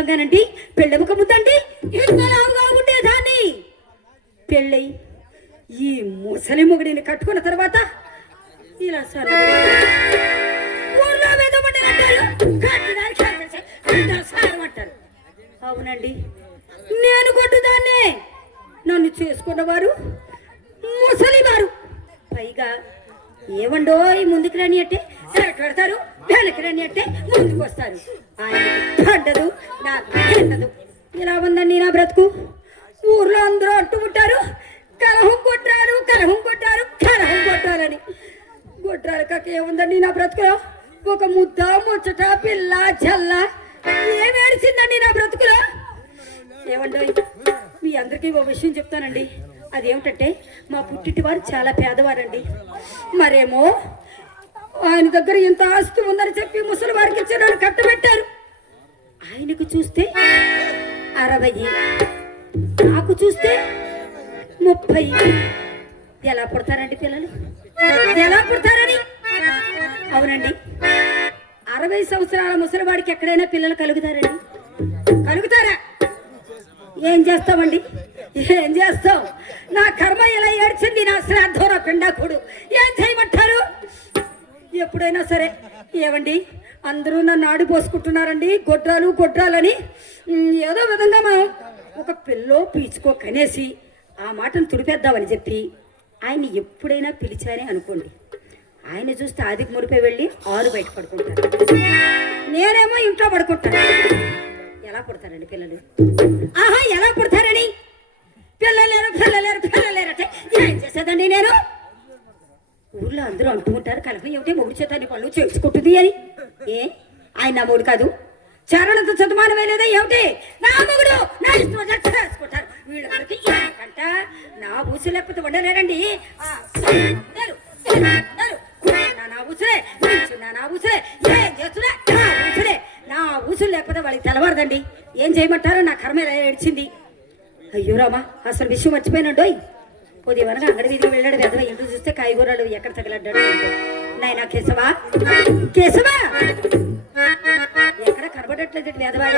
చెబుతా అబద్ధంగానండి ఏముందండి నా బ్రతుకులో? ఒక ముద్ద ముచ్చట పిల్ల జల్ల. ఏమేడిసిందండి నా బ్రతుకులో? ఏమండో మీ అందరికీ ఒక విషయం చెప్తానండి. అదేమిటంటే మా పుట్టింటి వారు చాలా పేదవారండి. మరేమో ఆయన దగ్గర ఇంత ఆస్తి ఉందని చెప్పి ముసలి వారికి ఇచ్చి కట్టబెట్టారు. ఆయనకు చూస్తే అరవై నాకు చూస్తే ముప్పై. ఎలా పుడతారండి పిల్లలు? ఎలా పుడతారని? అవునండి. అరవై సంవత్సరాల ముసలివాడికి ఎక్కడైనా పిల్లలు కలుగుతారండి కలుగుతారా? ఏం చేస్తామండి? ఏం చేస్తాం? నా కర్మ ఇలా ఏడ్చింది? నా శ్రాద్ధోర పిండాకుడు ఏం చేయమంటారు? ఎప్పుడైనా సరే. ఏమండి అందరూ నన్ను ఆడి పోసుకుంటున్నారండి. గొడ్రాలు గొడ్రాలని. ఏదో విధంగా మనం ఒక పిల్లో పీచుకో కనేసి ఆ మాటను తుడిపేద్దామని చెప్పి ఆయన ఎప్పుడైనా పిలిచారే అనుకోండి. ఆయన చూస్తే ఆదికి మురిపై వెళ్ళి ఆరు బయట పడుకుంటారు. నేనేమో ఇంట్లో పడుకుంటాను. ఎలా పుడతారండి పిల్లలు? ఆహా ఎలా పుడతారని? పిల్లలేరు పిల్లలేరు పిల్లలేరంటే ఏం చేసేదండి నేను? ఊర్లో అందరూ అంటుకుంటారు కలిపి ఏమిటి? మూడు చేతాన్ని పనులు చేసుకుంటుంది అని. ఏ? ఆయన నా మూడు కాదు. చరణంతో చదుమానం లేదా ఏమిటి? నా మొగుడు నా ఇష్టం చేసుకుంటారు. వీళ్ళందరికీ ఏకంట. నా ఊసు లేకపోతే ఉండలేరండి. నా ఊసులే ఏం చేస్తున్నా నా ఊసులే నా ఊసులు లేకపోతే వాళ్ళకి తెలవరదండి ఏం చేయమంటారో నా కర్మ ఏడ్చింది. అయ్యో రామా అసలు విషయం మర్చిపోయినండోయ్ ఉదయం వనగా అంగడి వీధికి వెళ్ళాడు వెదవ ఇంట్లో చూస్తే కాయగూరలు ఎక్కడ తగలడ్డాడు నాయనా కేశవా కేశవా! ఎక్కడ కనబడట్లేదు వెదవా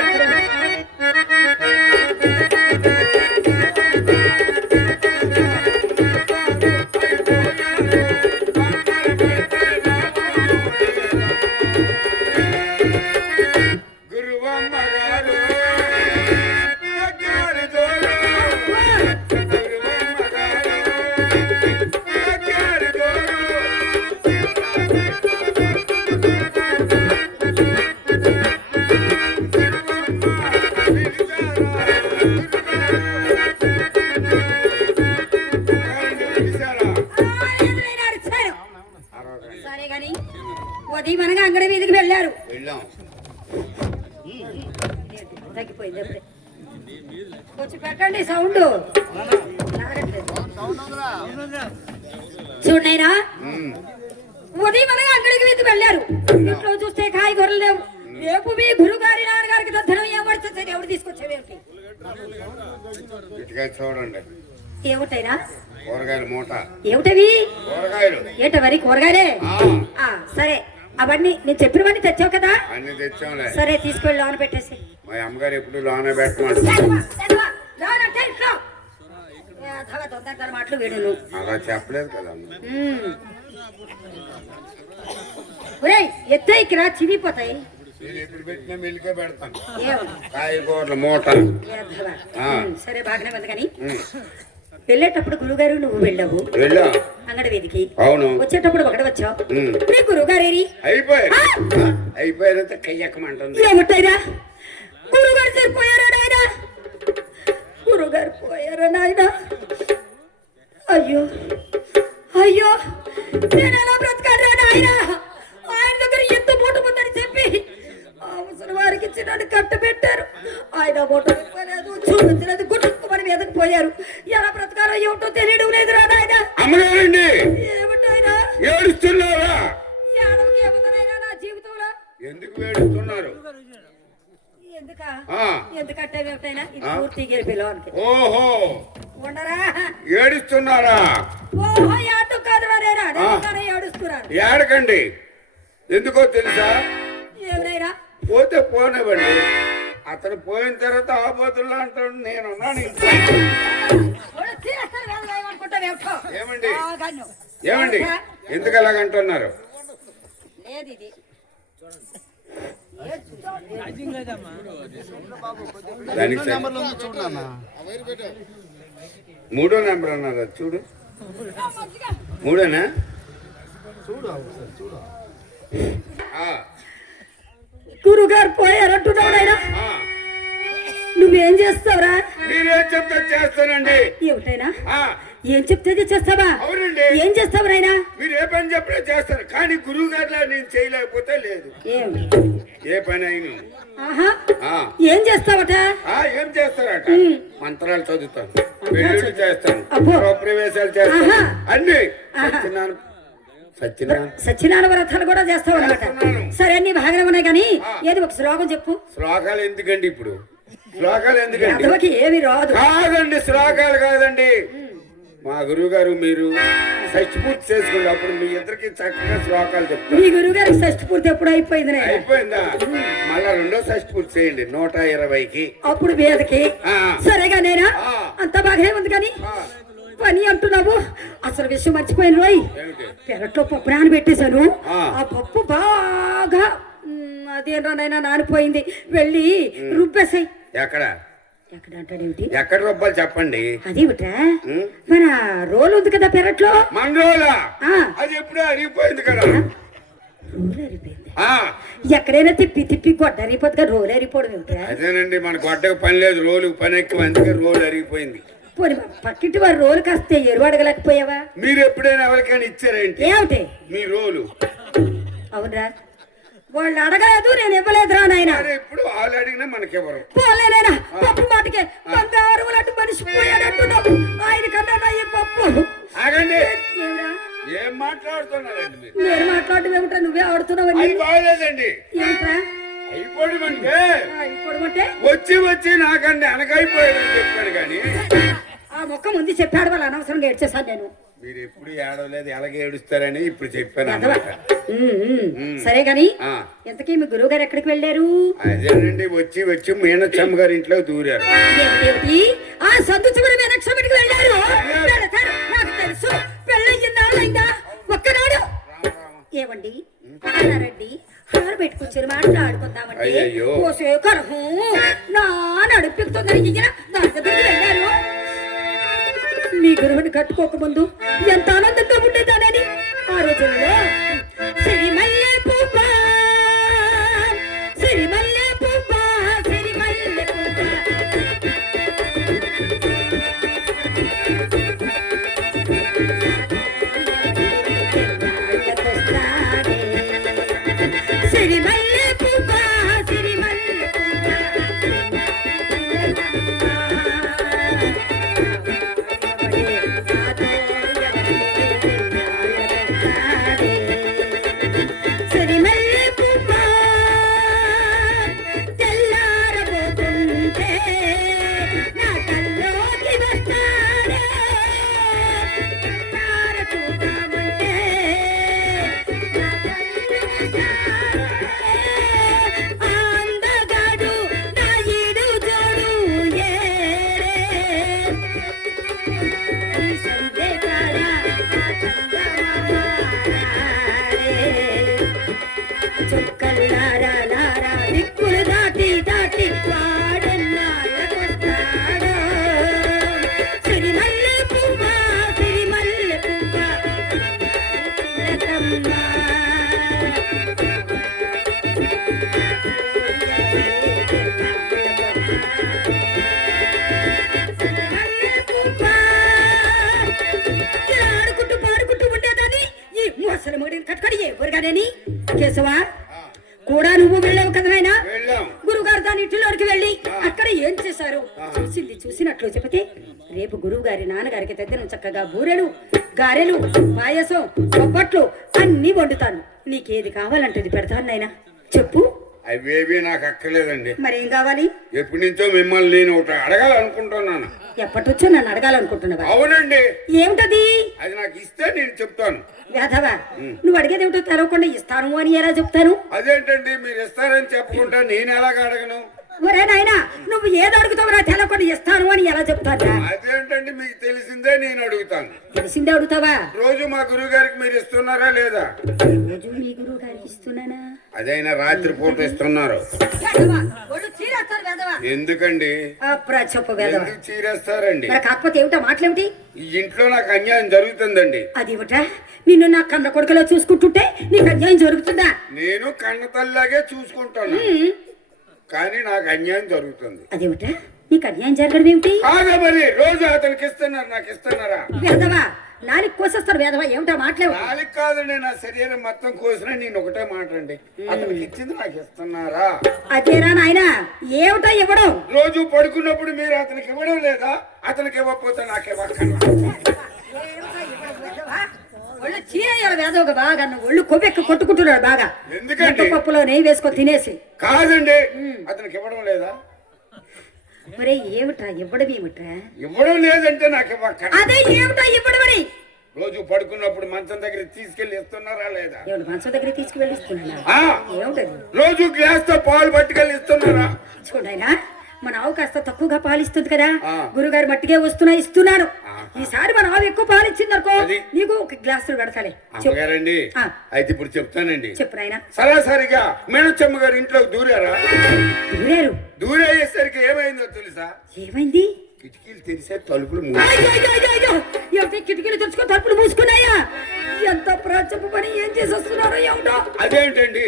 thank you ఏమిటైనా కూరగాయల మూట. ఏమిటవి కూరగాయలు. ఏంటవరి? కూరగాయలే? సరే. అవన్నీ నేను చెప్పినవన్నీ తెచ్చావు కదా? అన్ని తెచ్చాంలే. సరే తీసుకెళ్ళి లోన పెట్టేసి. మా అమ్మగారు ఎప్పుడు లోనే దొంగతన మాటలు వీడును అలా చెప్పలేదు కదా చిరిగిపోతాయి నేను ఎప్పుడు పెట్టినా మిల్కే పెడతాను. కాయగూరల సరే బాగానే ఉంది కానీ. వెళ్ళేటప్పుడు గురుగారు నువ్వు వెళ్ళావు. వెళ్ళా. అంగడి వీధికి అవును. వచ్చేటప్పుడు ఒకటి వచ్చావు. నీ గురుగారేరి అయిపోయారు. ఆ, అయిపోయారంటే కయ్యకమంటుంది. ఏమిటైనా గురుగారు సరిపోయారా నాయన? గురుగారు పోయారా నాయన? అయ్యో. అయ్యో. నేను ఎలా బ్రతకాలా నాయన? ఆయన దగ్గర ఎంత మూట ఉందని చెప్పి ముసలి వారికి ఇచ్చినట్టు కట్టబెట్టారు. ఆయన మూట చూపించలేదు గుట్టుకుమని పోయారు. ఎలా బ్రతకాలో ఏమిటో తెలియడం లేదురా నాయన. అమ్మగారండి! ఏమిటైనా? ఏడుస్తున్నారా? ఏడవకి ఏముందనైనా నా జీవితంలో? ఎందుకు ఏడుస్తున్నారు? ఎందుక? ఎందుకంటే ఏమిటైనా? ఇది ఆ? పూర్తి గెలిపిలోనికి ఓహో! ఉండరా? ఏడుస్తున్నారా? ఓహో యాటు కాదురా నేనా? ఆ. నేను ఏడుస్తున్నారు ఏడకండి. ఎందుకో తెలుసా? ఏమైనా పోతే పోనివ్వండి. అతను పోయిన తర్వాత ఆపోతుల్లో అంటాడు నేనున్నాను ఇంట్లో. ఏమండి? ఏమండి? ఎందుకు అలాగంటున్నారు దానికి సరి- మూడో నెంబర్ అన్నారు చూడు. మూడోనా? ఆ, గురుగారు పోయారంటున్నావు నాయనా ఆ. నువ్వేం చేస్తావురా? మీరేం చెప్తే చేస్తానండి. ఏమిటైనా? ఏం చెప్తే చేస్తావా? అవునండి. ఏం చేస్తావు నాయనా మీరు ఏ పని చెప్పినా చేస్తారు కానీ గురువు గారిలా నేను చేయలేకపోతే లేదు. ఏం పని అయినా. ఏం చేస్తావట? ఏం చేస్తారట. మంత్రాలు చదువుతాను. చేస్తాను. ప్రవేశాలు చేస్తాను. అన్ని. సత్యనారాయణ. వ్రతాలు కూడా చేస్తావు అనమాట. సరే అన్ని బాగానే ఉన్నాయి కానీ. ఏది ఒక శ్లోకం చెప్పు. శ్లోకాలు ఎందుకండి ఇప్పుడు? శ్లోకాలు ఎందుకండి? ఏమి రాదు. కాదండి శ్లోకాలు కాదండి. మా గురువు గారు మీరు షష్టి పూర్తి చేసుకోండి అప్పుడు మీ ఇద్దరికి చక్కగా శ్లోకాలు చెప్తారు. మీ గురువు గారికి షష్టి పూర్తి ఎప్పుడు అయిపోయింది? అయిపోయిందా మళ్ళా రెండో షష్టి పూర్తి చేయండి నూట ఇరవైకి. అప్పుడు మీదకి ఆ. సరేగా నేనా. అంత బాగానే ఉంది కానీ? పని అంటున్నావు? అసలు విషయం మర్చిపోయిన రోయ్. పెరట్లో పప్పు నానబెట్టేశాను. ఆ. ఆ పప్పు బాగా మ్, అదేనైనా నానిపోయింది. వెళ్ళి రుబ్బేసాయి. ఎక్కడ? ఎక్కడ రూపాయలు చెప్పండి. ఉం? మన రోలు ఉంది కదా పెరట్లో? ఆ. అది ఎప్పుడో అరిగిపోయింది కదా. రోలు అరిపోయింది ఆ. ఎక్కడైనా తిప్పి తిప్పి గొడ్డ అరిపోతుంది రోలు ఏమిట్రా అదేనండి మన గొడ్డకు పని లేదు రోలు పని ఎక్కువ అందుకే రోలు అరిగిపోయింది. పోనీ మా పక్కింటి వారు రోలు కాస్తే ఎరువు అడగలేకపోయావా? మీరు ఎప్పుడైనా ఎవరికైనా ఇచ్చారేంటి? ఏమిటి? మీ రోలు. అవునరా. వాళ్ళు అడగలేదు నేను ఇవ్వలేదురా నాయన. మరి ఇప్పుడు వాళ్ళు అడిగినా మనకెవరు పోలేనైనా పప్పు మాటకే బంగారు లాంటి మనిషి పోయాడంటున్నావు ఆయన కన్నా నా ఈ పప్పు. ఆగండి. ఏమిరా? ఏం మాట్లాడుతున్నారండి మీరు? నేను మాట్లాడటం ఏమిట్రా? నువ్వే ఆడుతున్నావని. అది బాగలేదండి. ఏమిట్రా? అయిపోవడం అంటే ఇప్పుడు అంటే? వచ్చి వచ్చి నాకండి అనకైపోయాడని చెప్పాను కానీ ఆ మొక్క ముందు చెప్పాడు వాళ్ళు అనవసరంగా ఏడ్చేసాను నేను. మీరు ఎప్పుడు ఏడవలేదు ఎలాగ ఏడుస్తారని ఇప్పుడు చెప్పాను. అన్నమాట. సరే గాని ఆ, ఇంతకీ మీ గురువు గారు ఎక్కడికి వెళ్ళారు? అదేనండి వచ్చి వచ్చి మీనచ్చమ్మ గారి ఇంట్లో దూరారు. ఏమిటి ఆ సద్దు చివరి మీనక్షమిటికి వెళ్ళారు. నాకు తెలుసు. పెళ్ళయ్యి నాళ్ళైందా ఒక్కనాడు ఏమండి అన్నారండి. హారు పెట్టుకొచ్చారు మాట్లాడుకుందామంటే అయ్యయ్యో. ఓ శేఖరము నా నడిపిస్తుందని దాని దగ్గరికి వెళ్ళారు. నీ గురువుని కట్టుకోకముందు ఎంత ఆనందంగా ఉండేదానని ఆ రోజుల్లో సిరిమల్లె పువ్వ సిరిమల్లె పువ్వ సిరిమల్లె పువ్వ సిరిమల్లె ఏం చేశారు? చూసింది చూసినట్లు చెబితే రేపు గురువు గారి నాన్నగారికి తద్దినం చక్కగా బూరెలు గారెలు పాయసం బొబ్బట్లు అన్ని వండుతాను. నీకేది కావాలంటది పెడతాను నాయనా. చెప్పు. అవేవి నాకు అక్కర్లేదండి. మరేం కావాలి? ఎప్పటి నుంచో మిమ్మల్ని నేను ఒకటి అడగాలనుకుంటున్నాను ఎప్పటివచ్చో నన్ను అడగాలనుకుంటున్నావా? అవునండి. ఏమిటది? అది నాకు ఇస్తే నేను చెప్తాను. వేధవా నువ్వు అడిగేది ఏమిటో తెలవకుండా ఇస్తాను అని ఎలా చెప్తాను? అదేంటండి మీరు ఇస్తారని చెప్పకుండా నేను ఎలాగ అడగను? ఒరే నాయనా నువ్వు ఏది అడుగుతావురా తెలవకుండా ఇస్తాను అని ఎలా చెప్తారా అదేంటండి మీకు తెలిసిందే నేను అడుగుతాను. తెలిసిందే అడుగుతావా? రోజు మా గురువు గారికి మీరు ఇస్తున్నారా లేదా? రోజు మీ గురువు గారికి ఇస్తున్నానా? అదైనా రాత్రి పూట ఇస్తున్నారు. ఎందుకండి? చెప్పు. ఎందుకు చీరేస్తారండి? మరి కాకపోతే ఏమిటా మాటలేమిటి? ఈ ఇంట్లో నాకు అన్యాయం జరుగుతుందండి. అది ఏమిటా నిన్ను నా కన్న కొడుకులో చూసుకుంటుంటే నీకు అన్యాయం జరుగుతుందా? నేను కన్న తల్లాగే చూసుకుంటాను. కానీ నాకు అన్యాయం జరుగుతుంది. అదేమిటా? నీకు అన్యాయం జరగడం ఏమిటి? కాదా మరి రోజు అతనికి ఇస్తున్నారు నాకు ఇస్తున్నారా? వేధవా నాలుగు కోసేస్తారు వేధవా ఏమిటా మాటలేవు నాలుగు కాదండి నా శరీరం మొత్తం కోసిన నేను ఒకటే మాట అండి. అతనికి ఇచ్చింది నాకు ఇస్తున్నారా? అదేరా నాయనా ఏమిటా ఇవ్వడం? రోజు పడుకున్నప్పుడు మీరు అతనికి ఇవ్వడం లేదా? అతనికి ఇవ్వకపోతే నాకు ఇవ్వక్కర్లా. ఒళ్ళు చీరయ్యాలి వేదవగా బాగా నువ్వు ఒళ్ళు కొవ్వెక్కి కొట్టుకుంటున్నాడు బాగా. ఎందుకండి? పప్పులో నెయ్యి వేసుకొని తినేసి. కాదండి. అతనికి ఇవ్వడం లేదా? మరే ఏమిట్రా ఇవ్వడం ఏమిట్రా? ఇవ్వడం లేదంటే నాకు అదే ఏమిటా ఇవ్వడం మరి? రోజు పడుకున్నప్పుడు మంచం దగ్గర తీసుకెళ్ళి ఇస్తున్నారా లేదా? మనసు దగ్గర తీసుకువెళ్ళిస్తున్నానా ఆ? ఏమిటది? రోజు గ్లాస్తో పాలు పట్టుకెళ్ళి ఇస్తున్నారా? చూడైనా మన ఆవు కాస్త తక్కువగా పాలిస్తుంది కదా. ఆ. గురుగారు మట్టిగే వస్తున్నా ఇస్తున్నాను. ఈసారి మన ఆవు ఎక్కువ పాలిచ్చింది అనుకో. నీకు ఒక గ్లాసు పెడతాలే అమ్మగారండి ఆ. అయితే ఇప్పుడు చెప్తానండి. చెప్పు నాయనా. సరాసరిగా మేనచ్చమ్మ గారి ఇంట్లోకి దూరారా? దూరారు. దూరయ్యేసరికి ఏమైందో తెలుసా? ఏమైంది? కిటికీలు తెరిసే తలుపులు. ఏమిటి కిటికీలు తెచ్చుకో తలుపులు మూసుకున్నాయా? ఎంత ప్రాచపు పని ఏం చేసి వస్తున్నారో ఏమిటో? అదేంటండి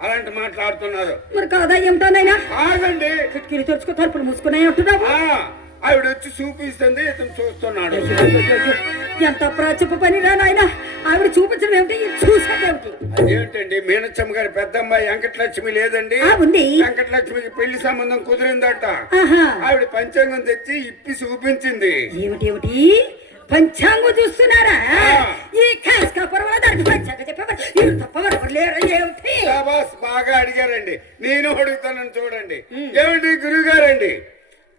అలాంటి మాట్లాడుతున్నారు మరి కాదా ఏమిటోనైనా కాదండి కిటికీలు తెచ్చుకో తలుపులు మూసుకున్నాయి అంటున్నావు? ఆ, ఆవిడ వచ్చి చూపిస్తుంది ఇతను చూస్తున్నాడు. ఎంత ప్రాచపు పని రా నాయన? ఆవిడ చూపించడం ఏమిటి? చూసేదేమిటి అదేంటండి మీనచ్చమ్మ గారి పెద్దమ్మాయి వెంకటలక్ష్మి లేదండి? ఉంది. వెంకటలక్ష్మికి పెళ్ళి సంబంధం కుదిరిందట. ఆవిడ పంచాంగం తెచ్చి ఇప్పి చూపించింది. ఏమిటి ఏమిటి? పంచాంగం చూస్తున్నారా. ఈ కాస్కాపురంలో దానికి పంచాంగం చెప్పేవారు. లేరు ఏమిటి? బాగా అడిగారండి. నేను అడుగుతానని చూడండి. ఏమండి గురుగారండి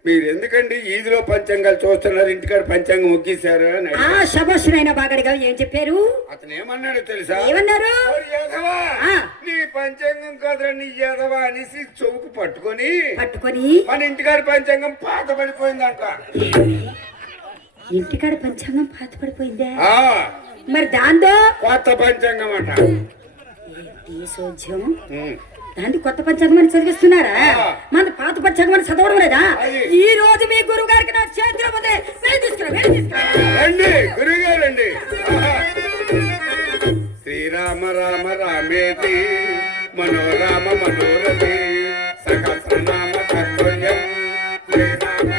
మీరు ఎందుకండి ఈదిలో పంచాంగాలు చూస్తున్నారు ఇంటికాడ పంచాంగం ఒక్కేశారు అని ఆ. శభాషునైన బాగడిగా ఏం చెప్పారు? అతను ఏమన్నాడో తెలుసా? ఏమన్నారు? ఓరి యాదవా, ఆ. నీ పంచాంగం కాదురా నీ యాదవా అనేసి చౌకు పట్టుకొని పట్టుకొని మన ఇంటికాడ పంచాంగం పాత పడిపోయిందంట ఇంటికాడ పంచాంగం పాత పడిపోయిందా? ఆ. మరి దాంతో? కొత్త పంచాంగం అంట. సోజ్యం. దాన్ని కొత్త పంచాంగం అని చదివిస్తున్నారా. మన పాత పంచాంగం అని చదవడం లేదా. ఈ రోజు మీ గురువు గారికి నా చేతిలో ఉంది ఆహా. శ్రీరామ రామ రామేతి మనోరామ మనోరథి సహస్రనామ తత్వయం శ్రీరామ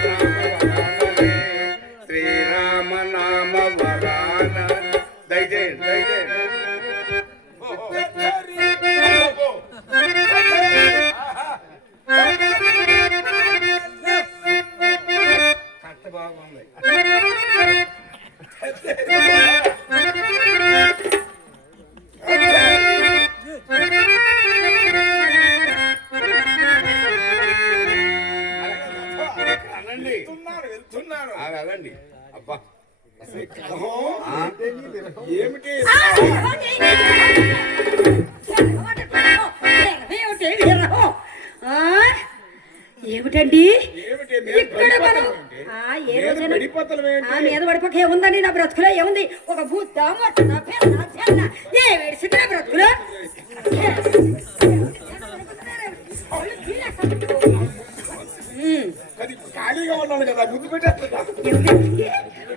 ఖాళీగా ఉన్నాను కదా ముందు పెట్టేస్తా ఏమిటి?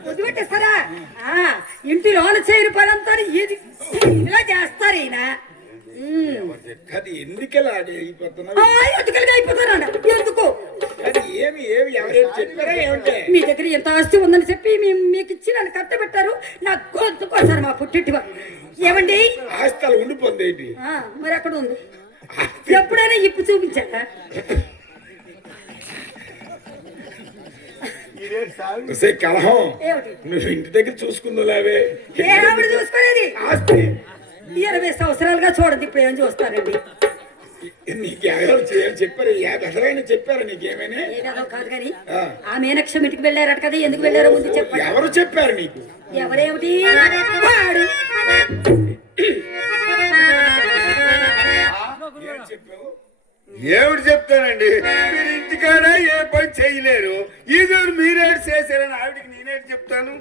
వదిలిపెట్టేస్తారా ఆ, ఇంటి లోన చేయని పనంతా ఇది ఇలా చేస్తా అది ఎందుకెలా అయిపోతానంట ఎందుకు? మీ దగ్గర ఎంత ఆస్తి ఉందని చెప్పి మీకు ఇచ్చి నన్ను కట్టబెట్టారు. నా గొంతు కోసారు మా పుట్టింటి. ఏమండి? ఆస్తలు ఉండిపోయింది ఏంటి? ఆ, మరి అక్కడ ఉంది? ఎప్పుడైనా ఇప్పు చూపించారా సే కలహం. నువ్వు ఇంటి దగ్గర చూసుకుందావే ఆవిడ చూసుకునేది ఆస్తి. ఇరవై సంవత్సరాలుగా చూడండి ఇప్పుడు ఏం చూస్తారండి? నీకు చెప్పారు చెప్పారా నీకేమైనా? కాదు కానీ ఆ. ఆ మీనాక్షి ఇంటికి వెళ్ళారట కదా ఎందుకు వెళ్ళారో ముందు చెప్పండి. ఎవరు చెప్పారు నీకు? ఎవరేమిటి? ఏమిటి చెప్తానండి? మీరు ఇంటికాడ ఏ పని చేయలేరు. ఈదో మీరేడు చేశారని ఆవిడకి నేనేటి చెప్తాను?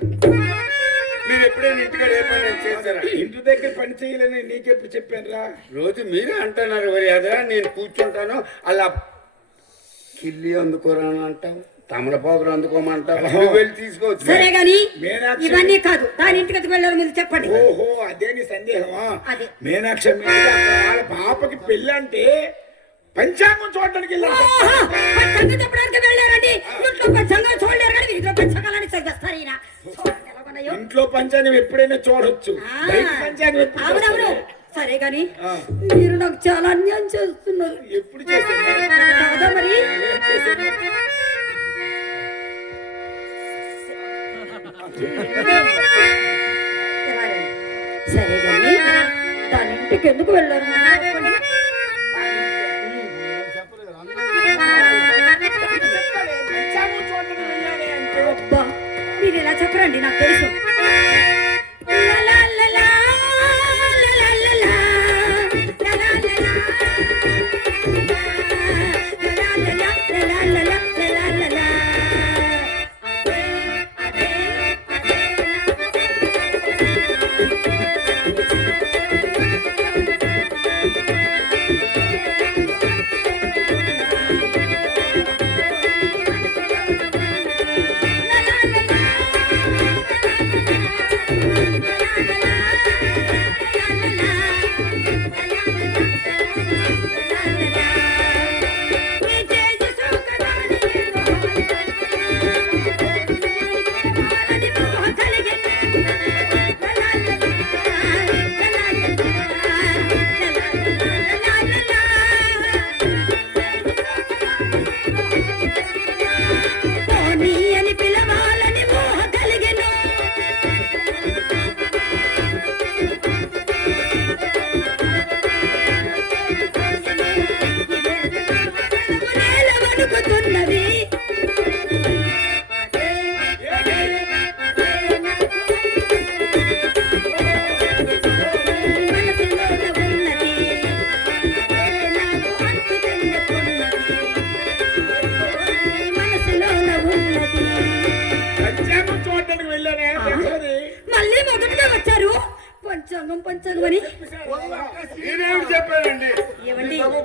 మీరు ఎప్పుడైనా ఇంటికాడ ఏ పని చేశారా? ఇంటి దగ్గర పని చేయలేని నీకెప్పుడు చెప్పాను రా రోజు మీరే అంటున్నారు మర్యాద నేను కూర్చుంటాను. అలా కిల్లి అందుకోరాను అంటావు తమలపాకులు అందుకోమంటావు వెళ్ళి తీసుకోవచ్చు. సరే గాని మీనాక్షి. ఇవన్నీ కాదు. దాని ఇంటికి వెళ్ళారో ముందు చెప్పండి. ఓహో అదే నీ సందేహమా? అదే. మీనాక్షి వాళ్ళ పాపకి పెళ్ళి అంటే పంచాంగం చూడడానికి ఇంట్లో పంచాంగం ఎప్పుడైనా చూడొచ్చు. పంచాంగం? సరే గాని. మీరు నాకు చాలా అన్యాయం చేస్తున్నారు. ఎప్పుడు మరి? రండి. సరే గాని దాని ఇంటికి ఎందుకు వెళ్ళారు? చెప్పరండి నాకు తెలుసు లా లా లా లా, లా లా లా లా,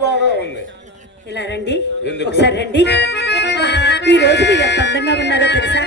బాగా ఉంది. ఇలా రండి? ఒకసారి రండి. ఈ రోజు మీరు ఎంత అందంగా ఉన్నారో తెలుసా?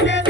அழகு